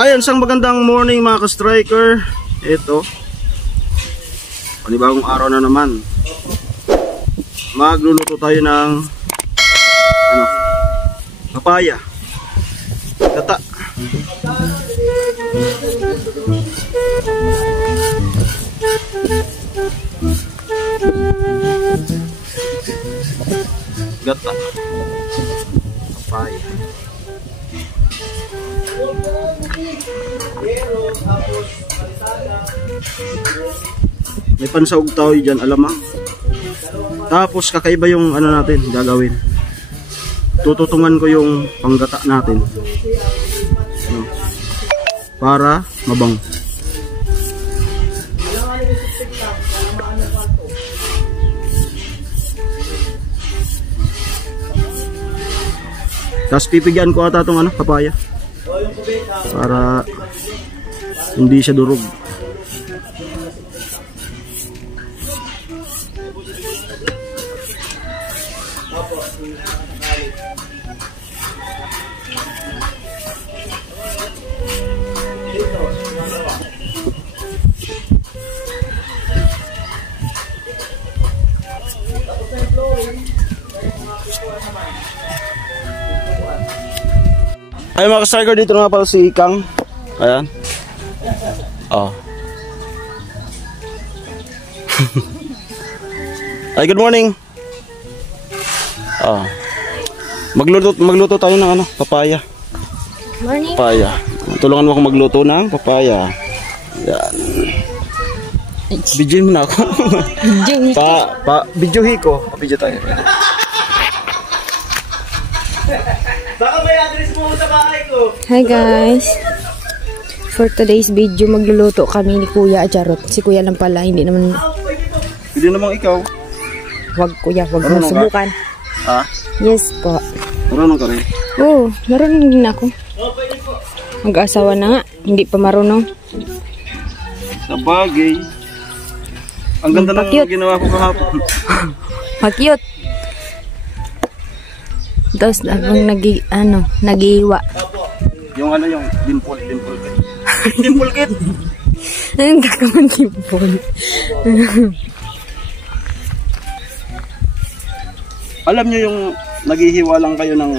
Ayun, isang magandang morning mga ka-striker. Ito, panibagong araw na naman. Magluluto tayo ng papaya gata. Gata papaya. May pansahog tayo dyan, alamang. Tapos kakaiba yung ano natin gagawin. Tututungan ko yung panggata natin para mabang. Tapos pipigyan ko ata itong papaya para hindi siya durog. Ay mga ka-striker, dito na nga pala si Kang. Ayan. Oh. Ay, good morning. Oh. Magluto tayo ng papaya. Morning. Papaya. Tulungan mo ako magluto ng papaya. Yan. Bidyohin mo na ako. Bidyohin ko. Bidyo tayo. Baka may address mo sa bahay ko. Hi guys. For today's video, magluluto kami ni Kuya Charot. Si Kuya lang pala, hindi naman. Hindi namang ikaw. Wag Kuya, wag mo subukan. Ha? Yes po. Marunong ka rin? Oo, marunong din ako. Mag-asawa na nga, hindi pa marunong. Sa bagay. Ang ganda ng ginawa ko kahapon. Pa-cute. Tapos abang nag-iwa. Yung yung dimple kit. Dimple kit. Anong gagawin dimple? Alam niyo yung naghihiwa lang kayo ng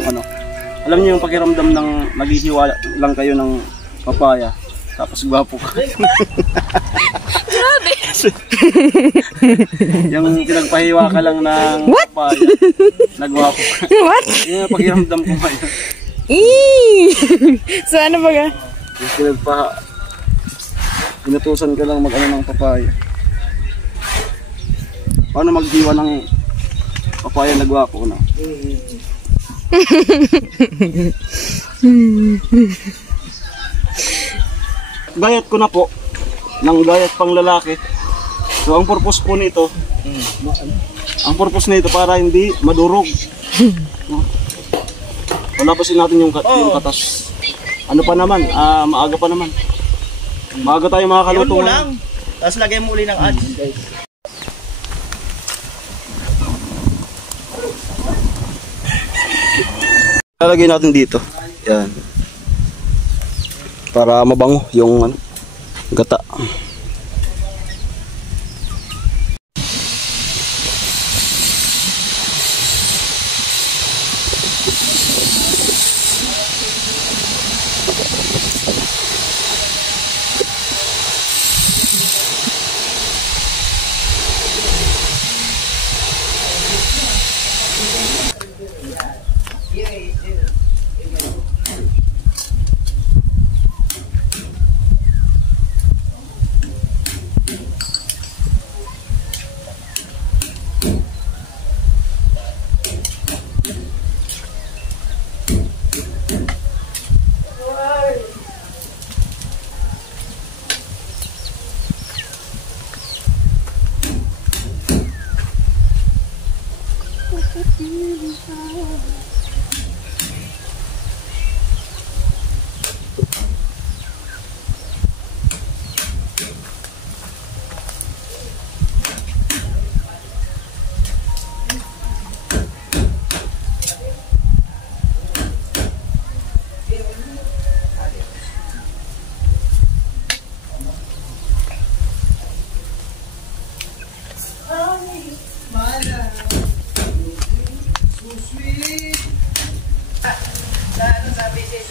alam niyo yung pakiramdam ng naghihiwa lang kayo ng papaya. Tapos gwapo ka. Grabe. Yung pinagpahiwa ka lang ng papaya. Nagwapo ka. What? Yung pakiramdam ko ngayon. So ano ba ga? Yung inutusan ka lang ng papaya. Paano maghiwa ng papaya na gwapo na? Gayat ko na po ng gayat pang lalaki. So ang purpose po nito, para hindi madurog. Palapasin natin yung katas. Ano pa naman, maaga pa naman. Maaga tayo makakaluto. Iyon mo lang, tapos lagay mo uli ng ads. Lalagay natin dito. Yan. Para mabango yung gata.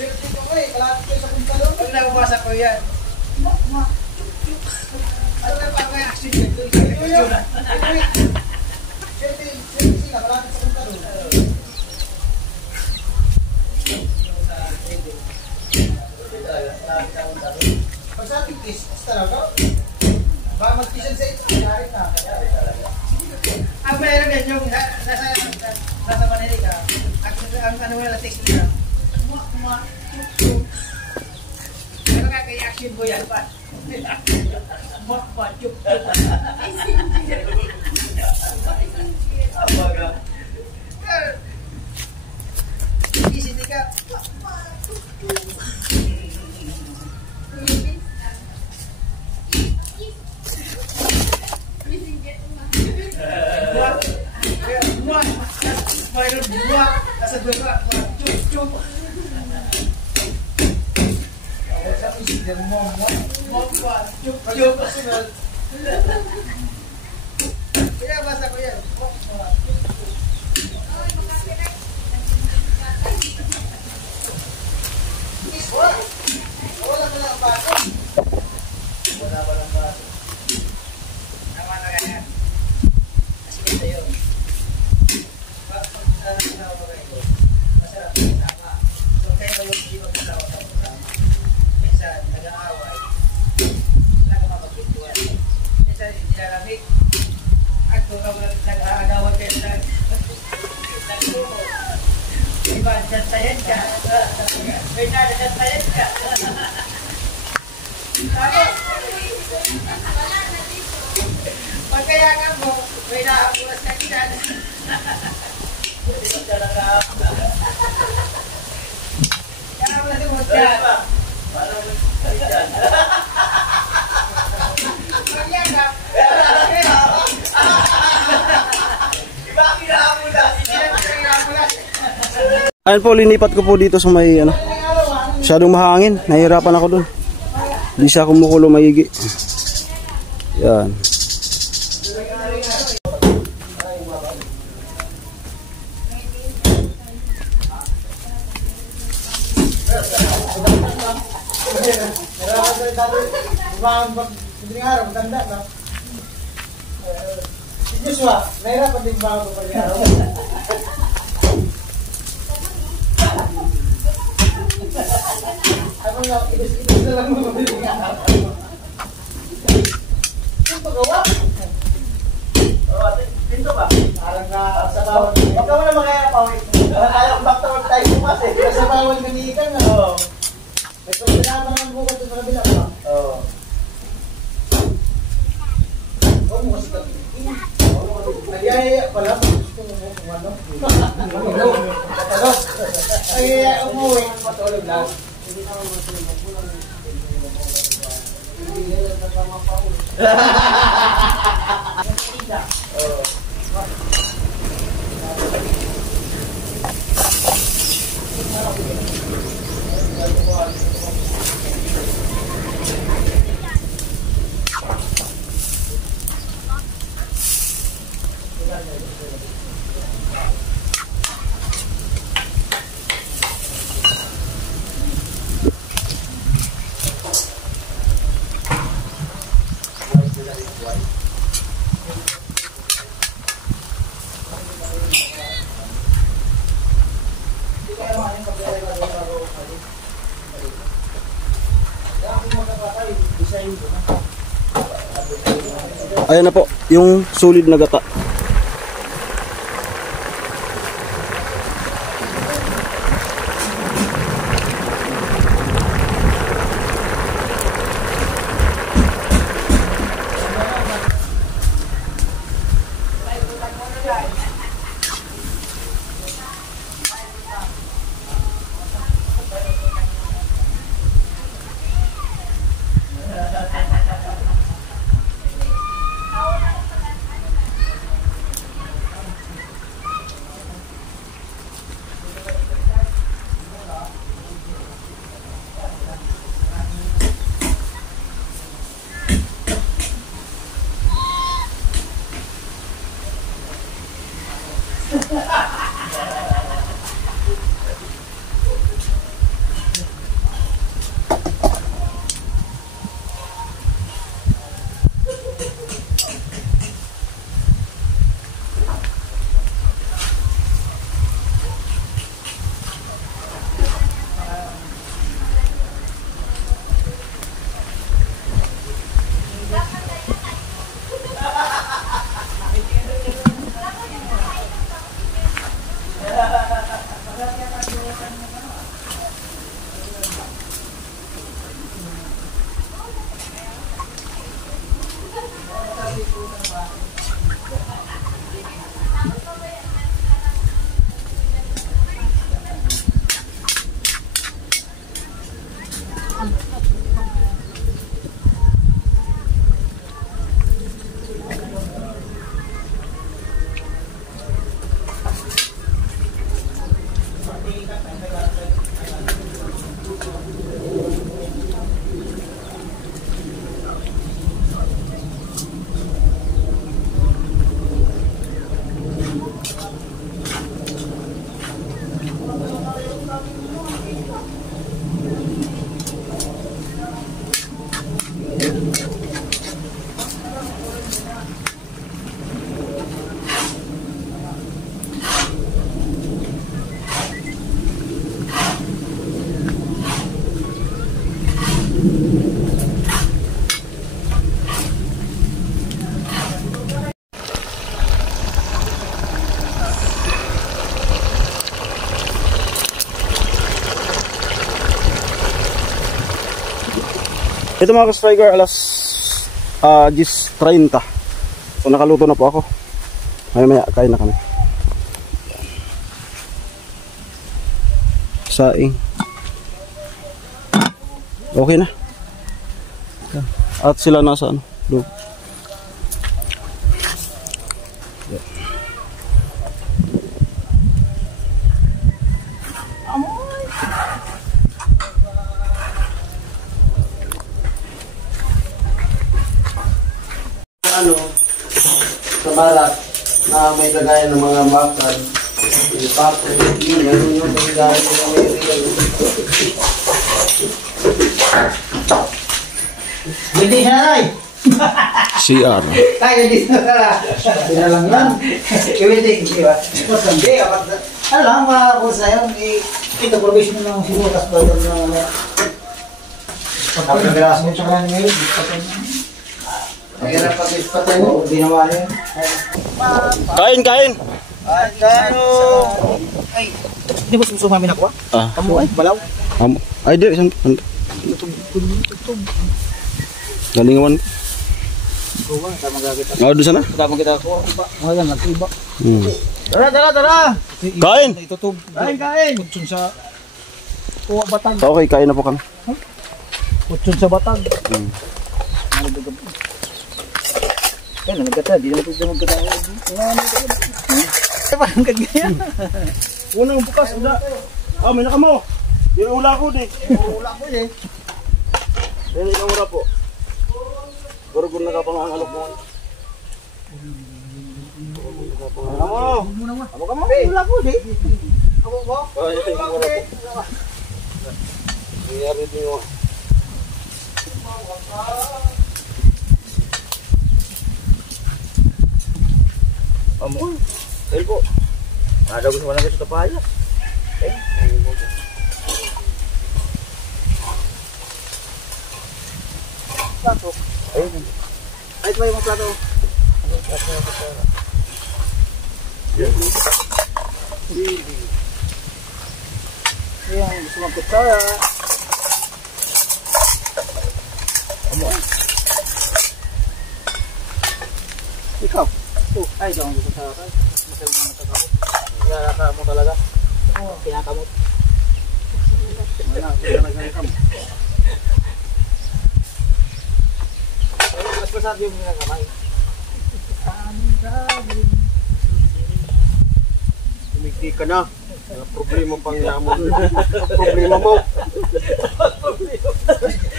ko eh, kalapit kayo sa puntalon. Pag nababasa ko yan. Ano na pa may accident? Ito yun. Siyempre sila, kalapit sa puntalon. Pag sa ating kiss, talaga? Baka mag-kissan sa ito, kaya na. Ang mayroon yan yung nasa Manila, ang ano wala text nila. Ano ka kay action mo yan pa? Chup. Isi ka. Mayroon buwak, nasa duwa, chup. Sa isip din mo, chup. Kaya basta ko yan. Wala ka lang baso. Wala pa lang baso. Tama na kaya. Kasi ito yun. Masarap yung tama. So kaya naman hindi magkatawa sa kasama. Minsan, nag-aaway. Wala ka mapagpintuan. Minsan, nilalamig. At kung nag-aagawan kayo na nagsuko. Diba, jantayan ka. May nanajantayan ka. Tapos, pagkayakan mo, may naapulas ka dyan. Kaya mo nasimot ka. Magyakap. Iba ang inaapulas. Ayun po, linipat ko po dito sa may ano. Masyadong mahangin. Nahihirapan ako dun. Hindi siya kumukulo maigi. Yan. Madaling araw, maganda na. Joshua, nahirapan din ba ako madaling araw? Ako nga, ibis na lang mo madaling araw. Pinto gawa? Pinto ba? Parang sa bawal. Huwag ka mo naman kaya, Pawit. Ayaw, back to work tayo bukas eh. Sa bawal kanikan na. May pagkakata naman bukas sa kabila ba? Oo. Oo mo kasi katikin. Nagyayaya pala. Gusto mo kung ano. Nagyayaya umuwi. Matulog lang. Hindi naman matulog. Hindi naman natama pa ulit. Oo. Ayan na po, yung solid na gata. Ito mga ka-striker, alas 10:30. So nakaluto na po ako. Maya kain na kami. Saing. Okay na. At sila nasa ano, loob. Ano, sa balat na may lagayan ng mga bakal, ipapin, yun yung lagayan ng mga Hindi siya na ay! CR. Kaya hindi na tala. Hindi lang yan. Iwiting, di ba? Hindi, alam, mga kursa yun, ito provision ng sinutas ba yun na pagkagalas mo siya ngayon, kaya na pag-ispatay mo, ginawa yun. Kain! Ay, hindi mo sumusumami na kuha? Kamu ay, balaw. Ay, di, isang galingawan. Kuha, tama gagawin. Doon sana? Tama kita kuha. Mga yan, nag-iba. Tara! Kain! Itutub. Kain! Kutsun sa kuha batag. Okay, kain na po kami. Kutsun sa batag. Kaya nagkata, di naman ito magkata. Parang ganyan. Unang bukas, uda. May nakamo. Yung ula ko di. Ula ko eh. Yan yung ura po. Gurgun na kapangangalok mo. Amo ka mo. Ula ko di. Amo mo? Yan yung ura po. Nangyari din yung amo. Ayun po. Nadagos mo lang ito sa payas. Ayun po. Plato. Ayun. Ay, ito ba yung plato? Ayan, gusto mong kutsara. Amo. Ikaw? Ay, ikaw ang gusto sa akin. Masaya mo natakamot. Kinaka mo talaga? Oo, kinakamot. Mas masabi yung minakamay. Tumigdi ka na. Problema pang namon. Problema mo.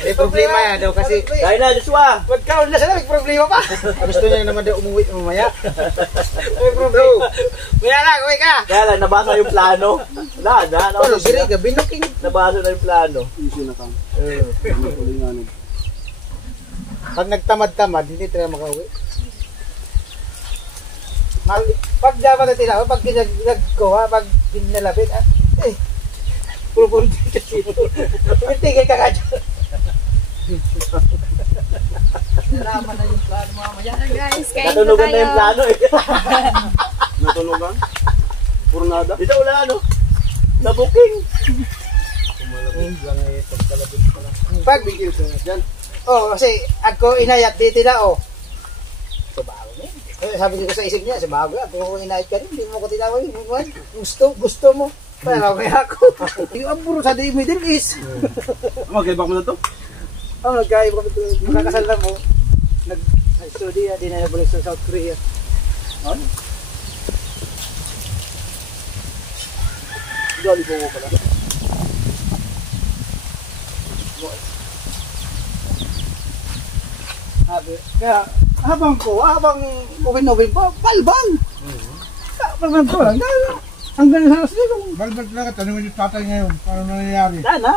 May problema yan daw kasi. Dahil na, Joshua. Magkaroon na sila, may problema pa. Gusto niya naman daw umuwi mamaya. May problema. Maya na, uwi ka. Kaya lang, nabasa yung plano. Wala, Ano, siri ka, binuking. nabasa na yung plano. Easy na kang. Pag nagtamad-tamad, hindi tayo makauwi. Pag dapat na tinawag, pag ginagkuha, pag ginalapit, pupunti ka dito. Tigil ka ka dyan. Naraman na yung plano mamaya. Guys, kain na Natunugan na tayo. yung plano eh. Natunugan? Puro nada? Ito wala ano. Na-booking. Pag bigil ka dyan. Oo, kasi ako inayat dito na, oh. Sa bago niya. Sabi ko sa isip niya, sa bago yan. Kung inayat ka rin, hindi mo ko tinawag. Gusto mo. Para kaya ako. Yung amburo sa Middle East. Magkaibak mo na to? Oh, nagkaiba kami ito. Makakasal na mo. Nag-study, di na nabalik sa South Korea. Ano? Jolly po pala. Kaya habang uwin-uwin pa, balbal! Balbal ko lang, hanggang sa alas dito. Balbal talaga, tanongin yung tatay ngayon. Paano nangyayari? Sana.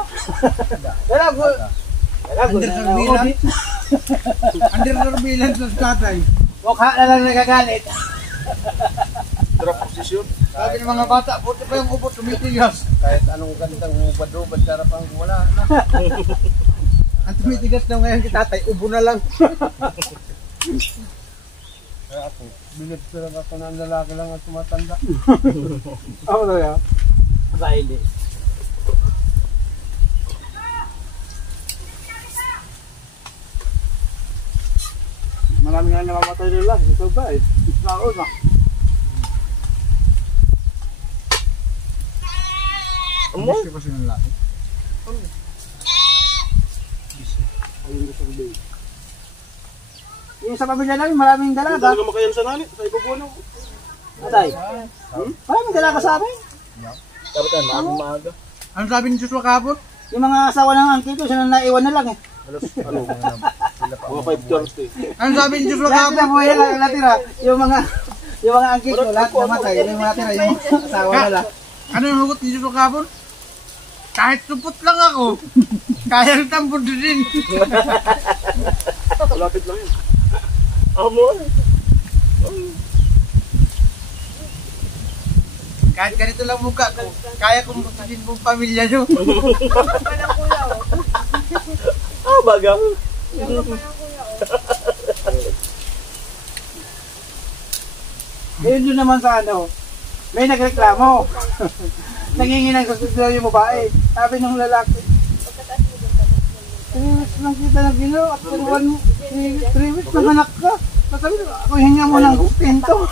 Dalago. Under surveillance. Under surveillance sa tatay. Mukha na lang nagagalit. Drop position. Sabi ng mga bata, puti pa yung upo tumitigas. Kahit anong ganitang hubad-hubad, sarapang wala na. Ang tumitigas daw ngayon kay tatay, ubo na lang. Kaya ako, bilit talaga ako ng lalaki lang at tumatanda. Ako na yan. Riley. Marami nga namamatay nila. Ito ba eh? Naon na. Gusto ko siya ng laki. Yung sa pamilya namin, maraming Hindi dalaga. talaga makayan sa nani. Sa ibubuno. Atay. Maraming dalaga sa amin. Dapat yan, maaga. Ano sabi ni Joshua kahapon? Yung mga asawa ng angkin ko, sila naiwan na lang eh. Mga 5 Thursday. Ano sabi ni Joshua Lahat kahapon? na buhay lang natira. Yung mga angkin ko, lahat namatay. Yung mga natira, yung asawa nila. Ano yung hugot ni Joshua kahapon? Kahit supot lang ako, kaya rin tampon din. Malapit lang yun. Amor! Kahit ganito lang mukha ko, kaya kong butusin mong pamilya nyo. Ah, bagang! Ngayon doon naman sa ano, may nagreklamo. Nangingi ng susunod yung babae. Sabi ng lalaki, 3 weeks lang kita na ginawa at 3 weeks lang anak ka. Sabi ko, ako hinga mo ng sustento.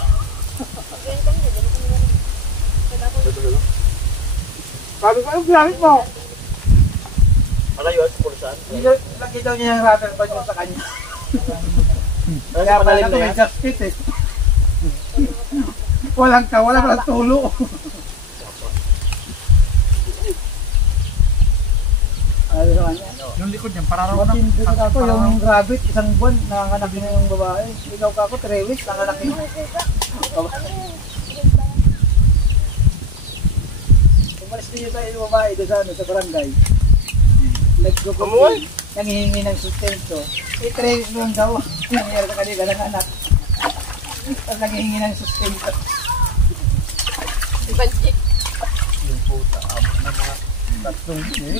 Sabi ko, anong ginamit mo? Ano yun? Pulsan? Lagi daw niya yung rubber band mo sa kanya. Kaya pala ito may justice eh. Walang tulo. Ano sa kanya? Yung likod niyan, pararaw na. Ako yung rabbit, isang buwan, nanganganak na yung babae. Ikaw ka ako, 3 weeks, nanganak yun. Umalis din yung tayo yung babae doon sa, sa barangay. Nagkukumpul, nangihingi ng sustento. 3 weeks lang daw, nangyari sa kanila ng anak. Tapos nangihingi ng sustento.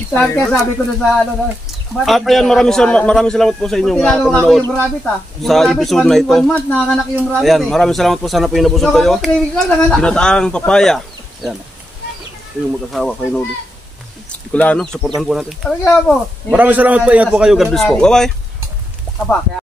Sabi ko na sa ano na. At ayan, maraming salamat po sa inyong Tinalo ako panonood. yung rabbit ah. Yung Sa rabbit, episode na ito. 1 month, nanganak yung rabbit Ayan, eh. maraming salamat po. Sana po yung nabusog So, kayo. ako 3 weeks lang nanganak. Ginataang papaya. Ayan. Ito yung mag-asawa, kayo Noli. Bicolano, supportan po natin. Sabi kaya po. Maraming salamat po. Ingat po kayo. God bless po. Bye-bye. Aba.